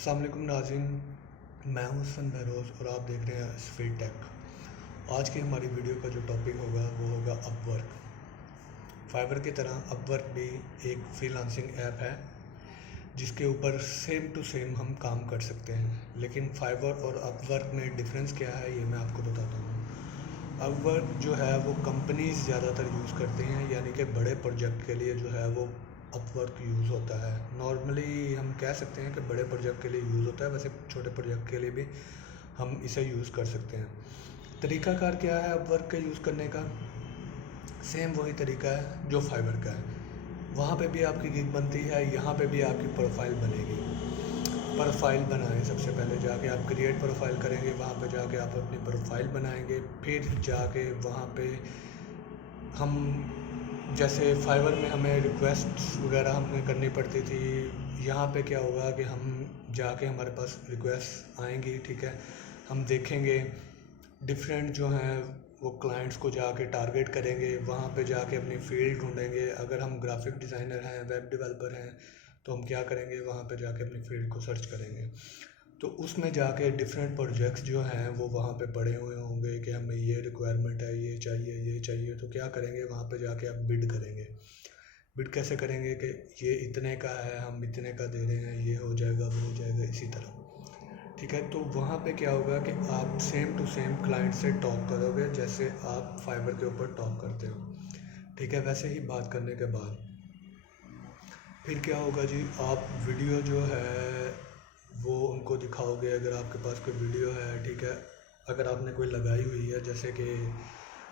अस्सलाम वालेकुम नाज़रीन, मैं हूं हसन बहरोज़ और आप देख रहे हैं स्फीड टेक। आज की हमारी वीडियो का जो टॉपिक होगा वो होगा अपवर्क। फाइवर की तरह अपवर्क भी एक फ्रीलांसिंग ऐप है जिसके ऊपर सेम टू सेम हम काम कर सकते हैं। लेकिन फाइवर और अपवर्क में डिफरेंस क्या है ये मैं आपको बताता हूँ। अपवर्क जो है वो कंपनीज ज़्यादातर यूज़ करते हैं, यानी कि बड़े प्रोजेक्ट के लिए जो है वो अपवर्क यूज़ होता है। नॉर्मली हम कह सकते हैं कि बड़े प्रोजेक्ट के लिए यूज़ होता है, वैसे छोटे प्रोजेक्ट के लिए भी हम इसे यूज़ कर सकते हैं। तरीक़ाकार क्या है अपवर्क के यूज़ करने का? सेम वही तरीका है जो फाइवर का है। वहाँ पे भी आपकी गिग बनती है, यहाँ पे भी आपकी प्रोफाइल बनेगी। प्रोफाइल बनाएं, सबसे पहले जाके आप क्रिएट प्रोफाइल करेंगे, वहाँ पे जाके आप अपनी प्रोफाइल बनाएंगे। फिर जाके वहाँ पे हम जैसे फाइवर में हमें रिक्वेस्ट वगैरह हमें करनी पड़ती थी, यहाँ पे क्या होगा कि हम जाके हमारे पास रिक्वेस्ट आएंगी, ठीक है। हम देखेंगे डिफरेंट जो हैं वो क्लाइंट्स को जाके टारगेट करेंगे, वहाँ पे जाके अपनी फील्ड ढूंढेंगे। अगर हम ग्राफिक डिज़ाइनर हैं, वेब डेवलपर हैं, तो हम क्या करेंगे, वहाँ पे जाके अपनी फील्ड को सर्च करेंगे। तो उसमें जाके डिफरेंट प्रोजेक्ट्स जो हैं वो वहाँ पे पड़े हुए होंगे कि हमें ये रिक्वायरमेंट है, ये चाहिए, ये चाहिए। तो क्या करेंगे, वहाँ पे जाके आप बिड करेंगे। बिड कैसे करेंगे कि ये इतने का है, हम इतने का दे रहे हैं, ये हो जाएगा, वो हो जाएगा, इसी तरह, ठीक है। तो वहाँ पे क्या होगा कि आप सेम टू सेम क्लाइंट से टॉक करोगे जैसे आप फाइवर के ऊपर टॉक करते हो, ठीक है। वैसे ही बात करने के बाद फिर क्या होगा जी, आप वीडियो जो है वो उनको दिखाओगे। अगर आपके पास कोई वीडियो है, ठीक है, अगर आपने कोई लगाई हुई है, जैसे कि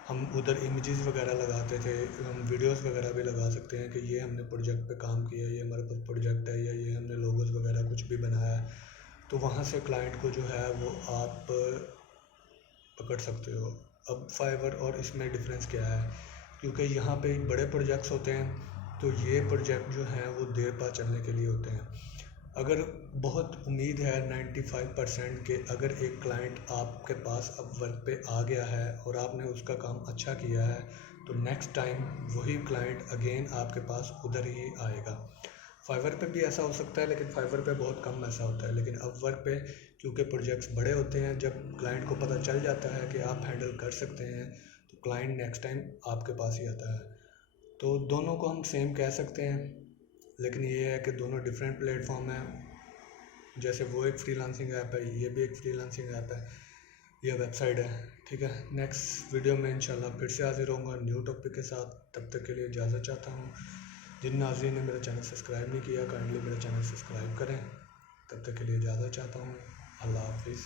हम उधर इमेजेस वगैरह लगाते थे, हम वीडियोस वगैरह भी लगा सकते हैं कि ये हमने प्रोजेक्ट पे काम किया, ये हमारे पास प्रोजेक्ट है, या ये हमने लोगोस वगैरह कुछ भी बनाया है। तो वहाँ से क्लाइंट को जो है वो आप पकड़ सकते हो। अब फाइवर और इसमें डिफरेंस क्या है, क्योंकि यहाँ पे बड़े प्रोजेक्ट्स होते हैं, तो ये प्रोजेक्ट जो हैं वो देर पा चलने के लिए होते हैं। अगर बहुत उम्मीद है 95% के अगर एक क्लाइंट आपके पास अब वर्क पे आ गया है और आपने उसका काम अच्छा किया है, तो नेक्स्ट टाइम वही क्लाइंट अगेन आपके पास उधर ही आएगा। फाइवर पे भी ऐसा हो सकता है, लेकिन फाइवर पे बहुत कम ऐसा होता है। लेकिन अब वर्क पे क्योंकि प्रोजेक्ट्स बड़े होते हैं, जब क्लाइंट को पता चल जाता है कि आप हैंडल कर सकते हैं, तो क्लाइंट नेक्स्ट टाइम आपके पास ही आता है। तो दोनों को हम सेम कह सकते हैं, लेकिन ये है कि दोनों डिफरेंट प्लेटफॉर्म हैं। जैसे वो एक फ्रीलांसिंग ऐप है, ये भी एक फ्रीलांसिंग ऐप है, ये वेबसाइट है, ठीक है। नेक्स्ट वीडियो में इंशाल्लाह फिर से हाजिर होऊंगा न्यू टॉपिक के साथ। तब तक के लिए इजाज़त चाहता हूँ। जिन नाज़रीन ने मेरा चैनल सब्सक्राइब नहीं किया, काइंडली मेरा चैनल सब्सक्राइब करें। तब तक के लिए इजाज़त चाहता हूँ। अल्लाह हाफिज़।